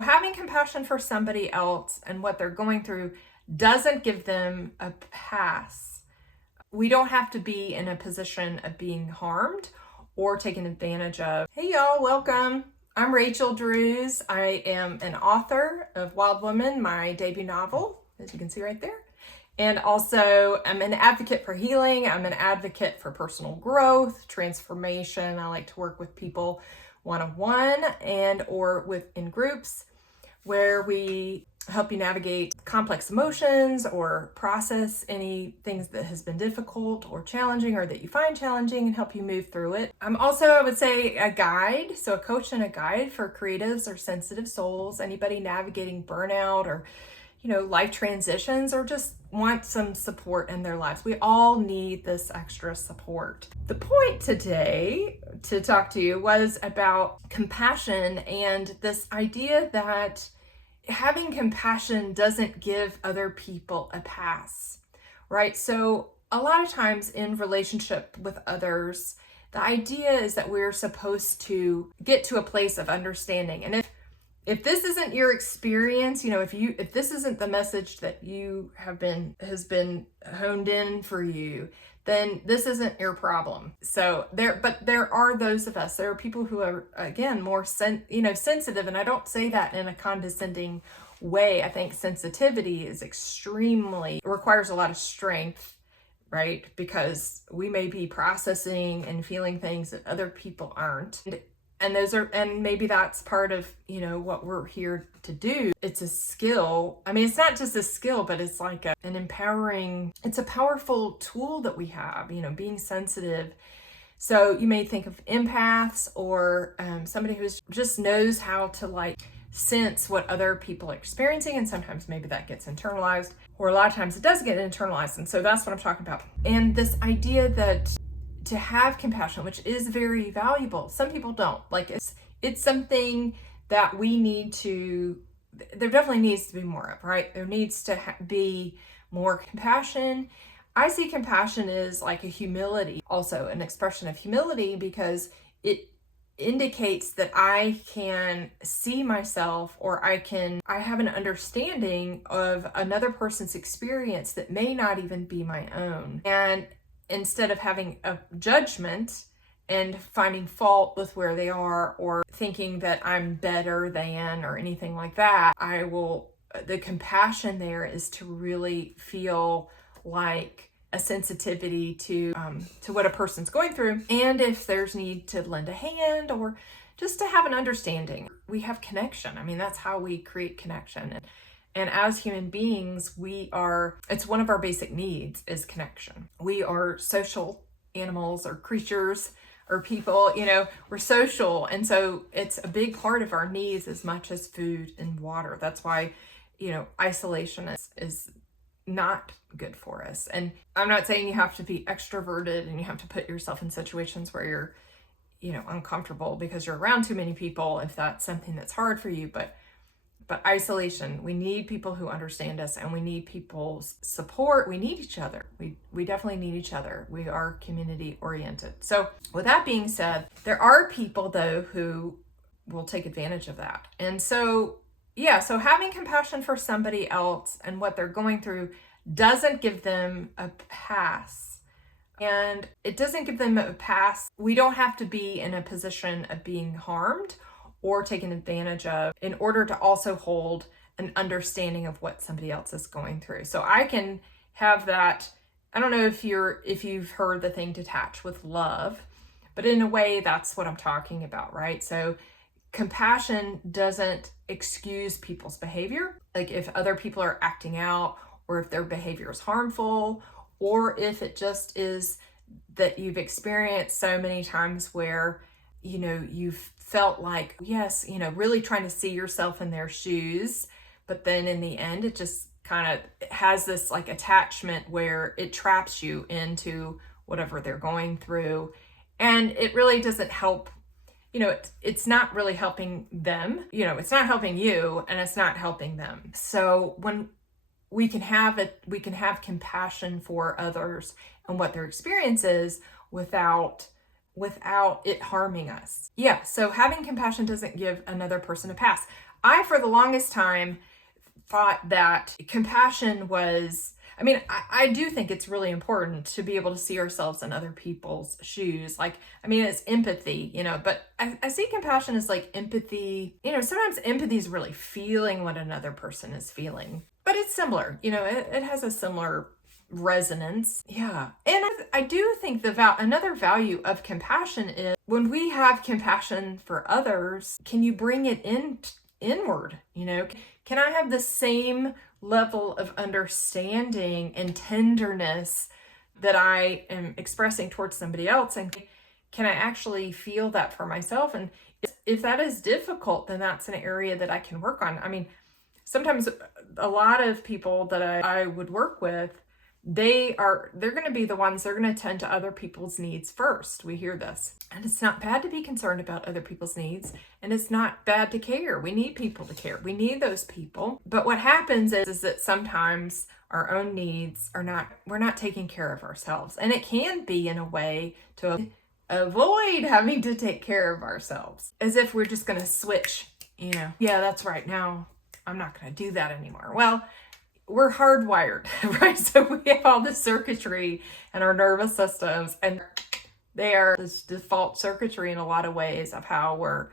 Having compassion for somebody else and what they're going through doesn't give them a pass. We don't have to be in a position of being harmed or taken advantage of. Hey y'all, welcome. I'm Rachel Drews. I am an author of Wild Woman, my debut novel, as you can see right there. And also I'm an advocate for healing. I'm an advocate for personal growth, transformation. I like to work with people one-on-one and or in groups where we help you navigate complex emotions or process any things that has been difficult or challenging or that you find challenging and help you move through it. I'm also, I would say, a guide, so a coach and a guide for creatives or sensitive souls, anybody navigating burnout or life transitions or just want some support in their lives. We all need this extra support. The point today to talk to you was about compassion and this idea that having compassion doesn't give other people a pass, right? So a lot of times in relationship with others, the idea is that we're supposed to get to a place of understanding. And if this isn't your experience, if this isn't the message that has been honed in for you, then this isn't your problem. So there are those of us, there are people who are, again, more sensitive. And I don't say that in a condescending way. I think sensitivity requires a lot of strength, right? Because we may be processing and feeling things that other people aren't. And maybe that's part of, what we're here to do. It's a skill. I mean, it's not just a skill, but it's like it's a powerful tool that we have, being sensitive. So you may think of empaths or somebody who just knows how to sense what other people are experiencing. And sometimes maybe that gets internalized, or a lot of times it does get internalized. And so that's what I'm talking about. And this idea that to have compassion, which is very valuable. Some people don't. It's something that there definitely needs to be more of, right? There needs to be more compassion. I see compassion as like a humility, also an expression of humility, because it indicates that I can see myself, or I have an understanding of another person's experience that may not even be my own. And instead of having a judgment and finding fault with where they are or thinking that I'm better than or anything like that, the compassion there is to really feel like a sensitivity to what a person's going through. And if there's need to lend a hand or just to have an understanding, we have connection. I mean, that's how we create connection. And as human beings, it's one of our basic needs is connection. We are social animals or creatures or people, we're social. And so it's a big part of our needs as much as food and water. That's why, isolation is not good for us. And I'm not saying you have to be extroverted and you have to put yourself in situations where you're, uncomfortable because you're around too many people, if that's something that's hard for you. But isolation, we need people who understand us, and we need people's support. We need each other. We definitely need each other. We are community oriented. So with that being said, there are people though who will take advantage of that. And so having compassion for somebody else and what they're going through doesn't give them a pass. And it doesn't give them a pass. We don't have to be in a position of being harmed or taken advantage of in order to also hold an understanding of what somebody else is going through. So I can have that. I don't know if you've heard the thing detach with love, but in a way that's what I'm talking about, right? So compassion doesn't excuse people's behavior. Like if other people are acting out, or if their behavior is harmful, or if it just is that you've experienced so many times where you've felt like, yes, really trying to see yourself in their shoes. But then in the end, it just kind of has this attachment where it traps you into whatever they're going through. And it really doesn't help. It's not really helping them. It's not helping you, and it's not helping them. So when we can have compassion for others and what their experience is without without it harming us. Yeah, so having compassion doesn't give another person a pass. I, for the longest time, thought that compassion was, I do think it's really important to be able to see ourselves in other people's shoes. Like, it's empathy, but I see compassion as like empathy. Sometimes empathy is really feeling what another person is feeling, but it's similar, it has a similar resonance. Yeah. And I do think another value of compassion is when we have compassion for others, can you bring it inward? Can I have the same level of understanding and tenderness that I am expressing towards somebody else? And can I actually feel that for myself? And if that is difficult, then that's an area that I can work on. Sometimes a lot of people that I would work with, they're going to be the ones that are going to tend to other people's needs first. We hear this. And it's not bad to be concerned about other people's needs. And it's not bad to care. We need people to care. We need those people. But what happens is that sometimes our own needs we're not taking care of ourselves. And it can be in a way to avoid having to take care of ourselves. As if we're just going to switch, yeah, that's right. Now I'm not going to do that anymore. Well, we're hardwired, right? So we have all this circuitry in our nervous systems, and they are this default circuitry in a lot of ways of how we're,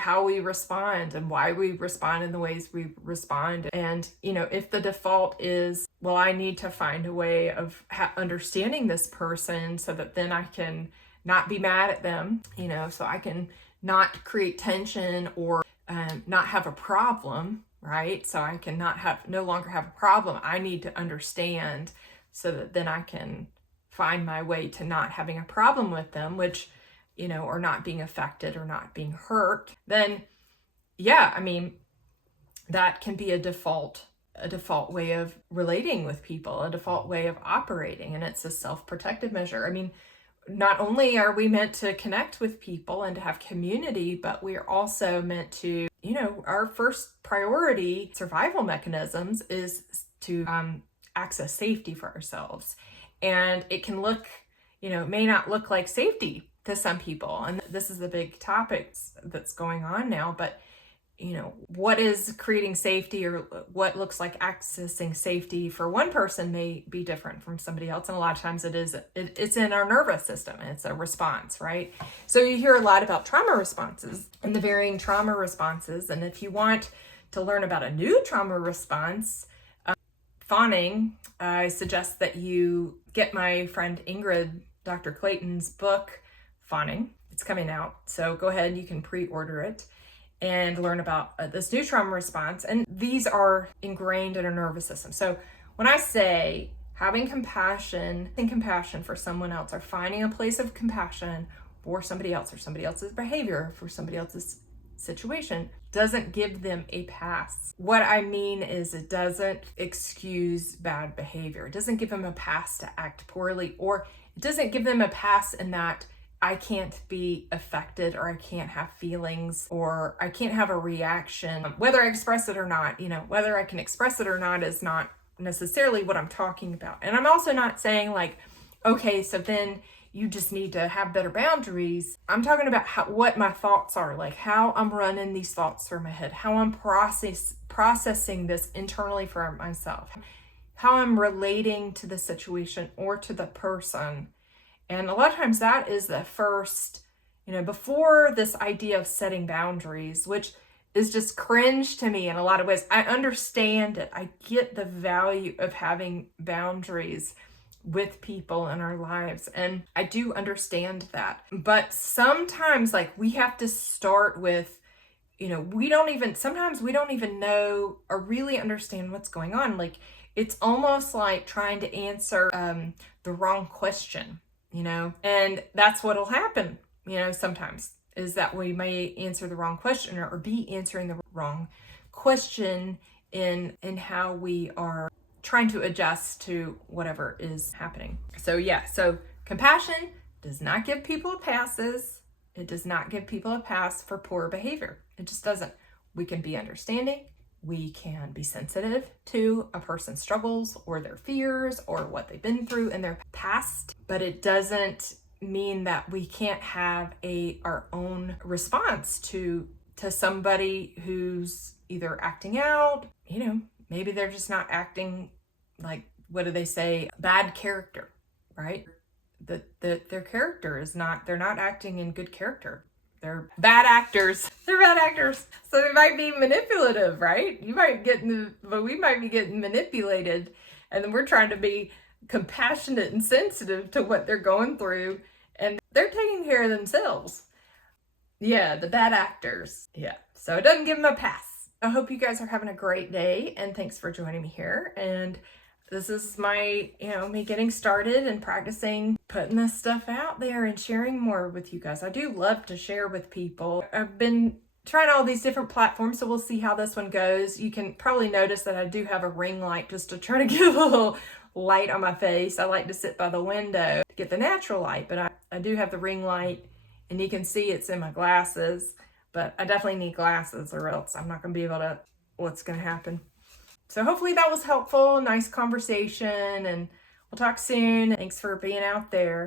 how we respond and why we respond in the ways we respond. And, if the default is, well, I need to find a way of understanding this person so that then I can not be mad at them, so I can not create tension or not have a problem, right? So I can no longer have a problem. I need to understand so that then I can find my way to not having a problem with them, which, or not being affected or not being hurt. Then, yeah, that can be a default way of relating with people, a default way of operating. And it's a self-protective measure. Not only are we meant to connect with people and to have community, but we are also meant to, our first priority survival mechanisms is to access safety for ourselves. And it can look, it may not look like safety to some people. And this is the big topic that's going on now, but what is creating safety or what looks like accessing safety for one person may be different from somebody else. And a lot of times it's in our nervous system and it's a response, right? So you hear a lot about trauma responses and the varying trauma responses. And if you want to learn about a new trauma response, FAWNING, I suggest that you get my friend Ingrid, Dr. Clayton's book, FAWNING. It's coming out. So go ahead, you can pre-order it and learn about this new trauma response. And these are ingrained in our nervous system. So when I say having compassion for someone else, or finding a place of compassion for somebody else or somebody else's behavior, for somebody else's situation, doesn't give them a pass. What I mean is it doesn't excuse bad behavior. It doesn't give them a pass to act poorly, or it doesn't give them a pass in that I can't be affected, or I can't have feelings, or I can't have a reaction. Whether I express it or not, whether I can express it or not is not necessarily what I'm talking about. And I'm also not saying like, okay, so then you just need to have better boundaries. I'm talking about what my thoughts are, like how I'm running these thoughts through my head, how I'm processing this internally for myself, how I'm relating to the situation or to the person. And a lot of times that is the first, before this idea of setting boundaries, which is just cringe to me in a lot of ways. I understand it. I get the value of having boundaries with people in our lives. And I do understand that. But sometimes we have to start with, sometimes we don't even know or really understand what's going on. It's almost like trying to answer the wrong question. And that's what'll happen, sometimes, is that we may answer the wrong question or be answering the wrong question in how we are trying to adjust to whatever is happening. So compassion does not give people passes. It does not give people a pass for poor behavior. It just doesn't. We can be understanding. We can be sensitive to a person's struggles or their fears or what they've been through in their past, but it doesn't mean that we can't have our own response to somebody who's either acting out, maybe they're just not acting like, what do they say, bad character, right? That their character is not, they're not acting in good character. They're bad actors. They're bad actors. So they might be manipulative, right? We might be getting manipulated, and then we're trying to be compassionate and sensitive to what they're going through, and they're taking care of themselves. Yeah, the bad actors. Yeah. So it doesn't give them a pass. I hope you guys are having a great day, and thanks for joining me here. And this is my, me getting started and practicing putting this stuff out there and sharing more with you guys. I do love to share with people. I've been trying all these different platforms, so we'll see how this one goes. You can probably notice that I do have a ring light just to try to give a little light on my face. I like to sit by the window to get the natural light, but I do have the ring light, and you can see it's in my glasses, but I definitely need glasses or else I'm not going to be able to, what's going to happen. So hopefully that was helpful. Nice conversation, and we'll talk soon. Thanks for being out there.